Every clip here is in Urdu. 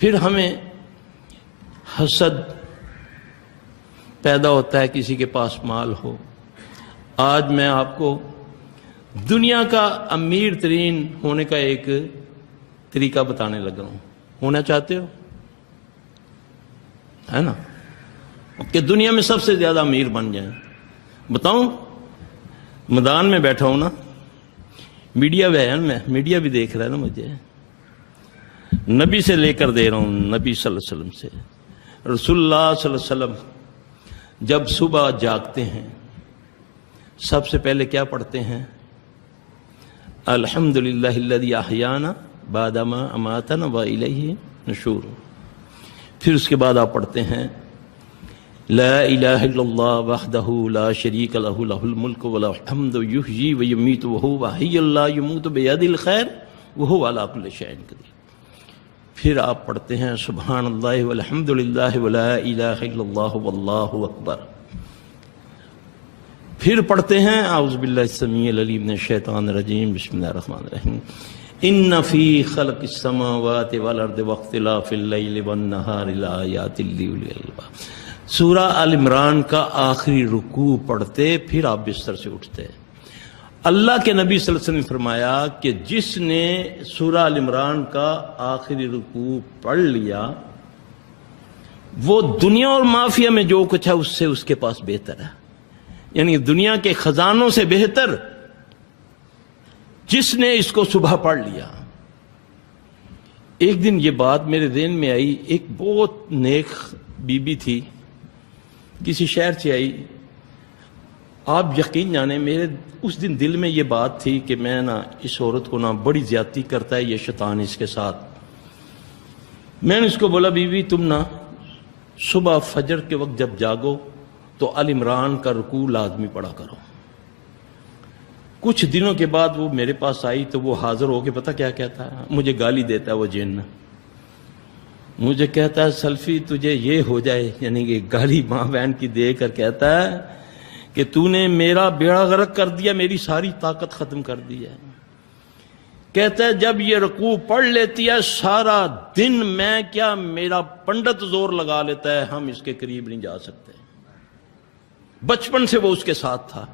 پھر ہمیں حسد پیدا ہوتا ہے کسی کے پاس مال ہو. آج میں آپ کو دنیا کا امیر ترین ہونے کا ایک طریقہ بتانے لگا ہوں. ہونا چاہتے ہو؟ ہے نا کہ دنیا میں سب سے زیادہ امیر بن جائیں. بتاؤں؟ میدان میں بیٹھا ہوں نا, میڈیا بھی ہے, میں میڈیا بھی دیکھ رہا ہے نا, مجھے نبی سے لے کر دے رہا ہوں, نبی صلی اللہ علیہ وسلم سے. رسول اللہ صلی اللہ علیہ وسلم جب صبح جاگتے ہیں سب سے پہلے کیا پڑھتے ہیں؟ الحمدللہ الذی احیانا بعد ما اماتنا والیہ نشور. پھر اس کے بعد آپ پڑھتے ہیں لا الہ الا اللہ وحدہ لا شریک لہ لہ الملک ولہ الحمد یحیی ویمیت وہو حی لا یموت بیدہ الخیر وہو علی کل شیء قدیر. پھر آپ پڑھتے ہیں سبحان اللہ والحمد للہ ولا الہ الا اللہ واللہ اکبر. پھر پڑھتے ہیں اعوذ باللہ السمیع العلیم من الشیطان الرجیم بسم اللہ الرحمن الرحیم ان فی خلق السماوات والارض واختلاف اللیل والنہار لآیات لأولی الالباب. سورہ آل عمران کا آخری رکوع پڑھتے پھر آپ بستر سے اٹھتے. اللہ کے نبی صلی اللہ علیہ وسلم نے فرمایا کہ جس نے سورہ آل عمران کا آخری رکوع پڑھ لیا وہ دنیا اور مافیا میں جو کچھ ہے اس سے اس کے پاس بہتر ہے. یعنی دنیا کے خزانوں سے بہتر جس نے اس کو صبح پڑھ لیا. ایک دن یہ بات میرے ذہن میں آئی. ایک بہت نیک بی بی تھی, کسی شہر سے آئی. آپ یقین جانیں میرے اس دن دل میں یہ بات تھی کہ میں نا اس عورت کو نا بڑی زیادتی کرتا ہے یہ شیطان اس کے ساتھ. میں نے اس کو بولا بی بی تم نا صبح فجر کے وقت جب جاگو تو آل عمران کا رکوع لازمی پڑھا کرو. کچھ دنوں کے بعد وہ میرے پاس آئی تو وہ حاضر ہو کے پتہ کیا کہتا ہے؟ مجھے گالی دیتا ہے وہ جن. مجھے کہتا ہے سلفی تجھے یہ ہو جائے, یعنی کہ گالی ماں بہن کی دے کر کہتا ہے کہ تو نے میرا بیڑا غرق کر دیا, میری ساری طاقت ختم کر دی ہے. کہتا ہے جب یہ رکوع پڑھ لیتی ہے سارا دن میں کیا میرا پنڈت زور لگا لیتا ہے ہم اس کے قریب نہیں جا سکتے. بچپن سے وہ اس کے ساتھ تھا.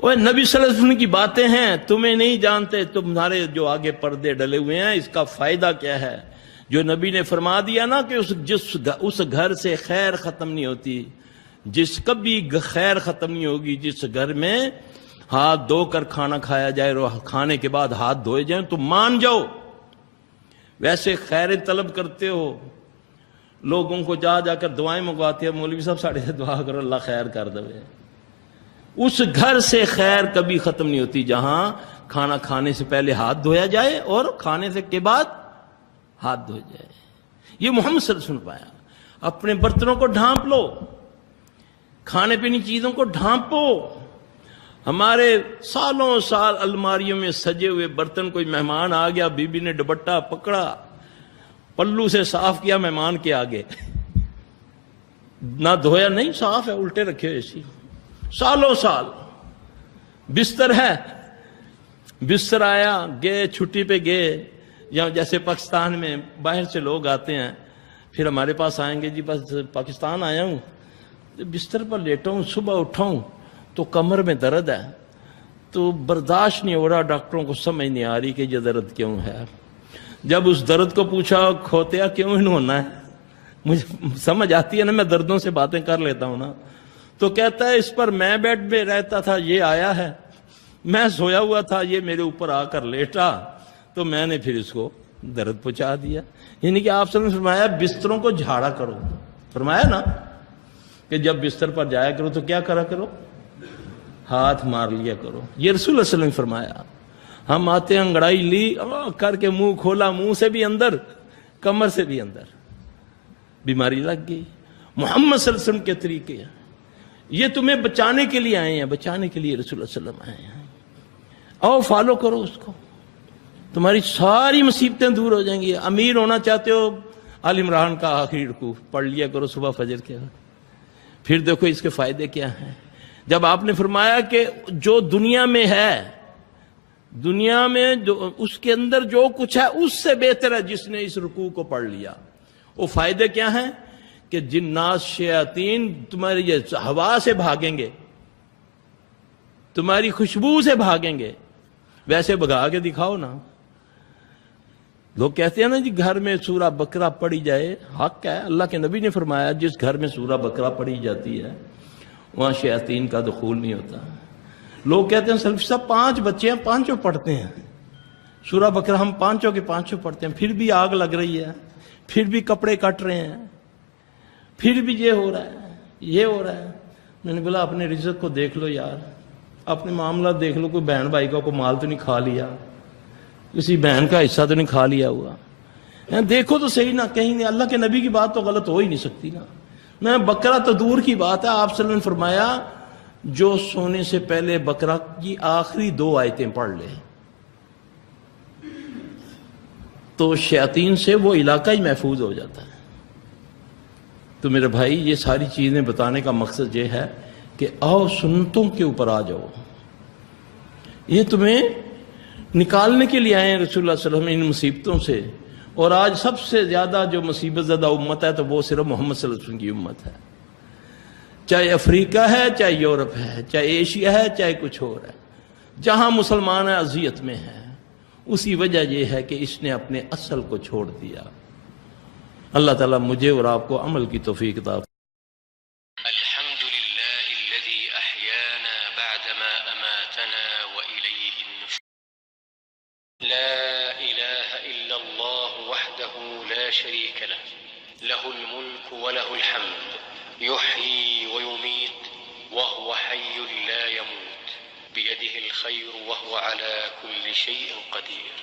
وہ نبی صلی اللہ علیہ وسلم کی باتیں ہیں, تمہیں نہیں جانتے, تمہارے جو آگے پردے ڈلے ہوئے ہیں اس کا فائدہ کیا ہے. جو نبی نے فرما دیا نا کہ اس گھر سے خیر ختم نہیں ہوتی, جس کبھی خیر ختم نہیں ہوگی جس گھر میں ہاتھ دھو کر کھانا کھایا جائے اور کھانے کے بعد ہاتھ دھوئے جائیں تو مان جاؤ. ویسے خیریں طلب کرتے ہو, لوگوں کو جا جا کر دعائیں منگواتے ہیں, مولوی صاحب ساڑھے سے دعا کرو اللہ خیر کر دے. اس گھر سے خیر کبھی ختم نہیں ہوتی جہاں کھانا کھانے سے پہلے ہاتھ دھویا جائے اور کھانے سے کے بعد ہاتھ دھویا جائے. یہ محمد صلی اللہ علیہ وسلم پایا. اپنے برتنوں کو ڈھانپ لو, کھانے پینے چیزوں کو ڈھانپو. ہمارے سالوں سال الماریوں میں سجے ہوئے برتن, کوئی مہمان آ گیا بی بی نے دوپٹہ پکڑا پلو سے صاف کیا مہمان کے آگے, نہ دھویا نہیں, صاف ہے, الٹے رکھے ہوئے ایسی سالوں سال. بستر ہے, بستر آیا گئے چھٹی پہ گئے, یا جیسے پاکستان میں باہر سے لوگ آتے ہیں پھر ہمارے پاس آئیں گے جی بس پاکستان آیا ہوں, بستر پر لیٹا ہوں, صبح اٹھا ہوں تو کمر میں درد ہے, تو برداشت نہیں ہو رہا, ڈاکٹروں کو سمجھ نہیں آ رہی کہ یہ درد کیوں ہے. جب اس درد کو پوچھا کھوتیا کیوں ہونا ہے, مجھے سمجھ آتی ہے نا, میں دردوں سے باتیں کر لیتا ہوں نا. تو کہتا ہے اس پر میں بیڈ میں رہتا تھا, یہ آیا ہے, میں سویا ہوا تھا, یہ میرے اوپر آ کر لیٹا تو میں نے پھر اس کو درد پہنچا دیا. یعنی کہ آپ نے فرمایا بستروں کو جھاڑا کرو. فرمایا نا کہ جب بستر پر جایا کرو تو کیا کرا کرو, ہاتھ مار لیا کرو. یہ رسول اللہ صلی اللہ علیہ وسلم نے فرمایا. ہم آتے ہیں انگڑائی لی کر کے منہ کھولا, منہ سے بھی اندر کمر سے بھی اندر, بیماری لگ گئی. محمد صلی اللہ علیہ وسلم کے طریقے ہیں, یہ تمہیں بچانے کے لیے آئے ہیں, بچانے کے لیے رسول اللہ صلی اللہ علیہ وسلم آئے ہیں. آؤ فالو کرو اس کو, تمہاری ساری مصیبتیں دور ہو جائیں گی. امیر ہونا چاہتے ہو آل عمران کا آخری رکوع پڑھ لیا کرو صبح فجر کے وقت. پھر دیکھو اس کے فائدے کیا ہیں. جب آپ نے فرمایا کہ جو دنیا میں ہے دنیا میں جو اس کے اندر جو کچھ ہے اس سے بہتر ہے جس نے اس رکوع کو پڑھ لیا. وہ فائدے کیا ہیں کہ جنات شیاطین تمہاری یہ ہوا سے بھاگیں گے, تمہاری خوشبو سے بھاگیں گے. ویسے بھگا کے دکھاؤ نا. لوگ کہتے ہیں نا جی گھر میں سورہ بقرہ پڑھی جائے, حق ہے, اللہ کے نبی نے فرمایا جس گھر میں سورہ بقرہ پڑھی جاتی ہے وہاں شیاطین کا دخول نہیں ہوتا. لوگ کہتے ہیں سلفی صاحب 5 بچے ہیں, 5 پڑھتے ہیں سورہ بقرہ, ہم 5 کے 5 پڑھتے ہیں, پھر بھی آگ لگ رہی ہے, پھر بھی کپڑے کٹ رہے ہیں, پھر بھی یہ ہو رہا ہے, یہ ہو رہا ہے. میں نے بولا اپنے رزق کو دیکھ لو یار, اپنے معاملات دیکھ لو, کوئی بہن بھائی کا کوئی مال تو نہیں کھا لیا, کسی بہن کا حصہ تو نہیں کھا لیا ہوا, دیکھو تو صحیح نا, کہیں نہیں. اللہ کے نبی کی بات تو غلط ہو ہی نہیں سکتی نا. میں بقرہ تو دور کی بات ہے, آپ صلی اللہ علیہ وسلم نے فرمایا جو سونے سے پہلے بقرہ کی آخری 2 آیتیں پڑھ لے تو شیاطین سے وہ علاقہ ہی محفوظ ہو جاتا ہے. تو میرے بھائی یہ ساری چیزیں بتانے کا مقصد یہ ہے کہ آؤ سنتوں کے اوپر آ جاؤ. یہ تمہیں نکالنے کے لیے آئے ہیں رسول اللہ صلی اللہ علیہ وسلم ان مصیبتوں سے. اور آج سب سے زیادہ جو مصیبت زدہ امت ہے تو وہ صرف محمد صلی اللہ علیہ وسلم کی امت ہے. چاہے افریقہ ہے, چاہے یورپ ہے, چاہے ایشیا ہے, چاہے کچھ اور ہے, جہاں مسلمان اذیت میں ہے اسی وجہ یہ ہے کہ اس نے اپنے اصل کو چھوڑ دیا. اللہ تعالیٰ مجھے اور آپ کو عمل کی توفیق عطا. الحمد لله الذي أحيانا بعدما أماتنا وإليه النشور. لا إله إلا الله وحده لا شريك له, له الملك وله الحمد, يحيي ويميت وهو حي لا يموت, بيده الخير وهو على كل شيء قدير.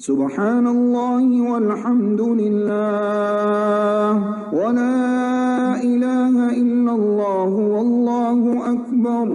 سبحان الله والحمد لله ولا إله إلا الله والله أكبر.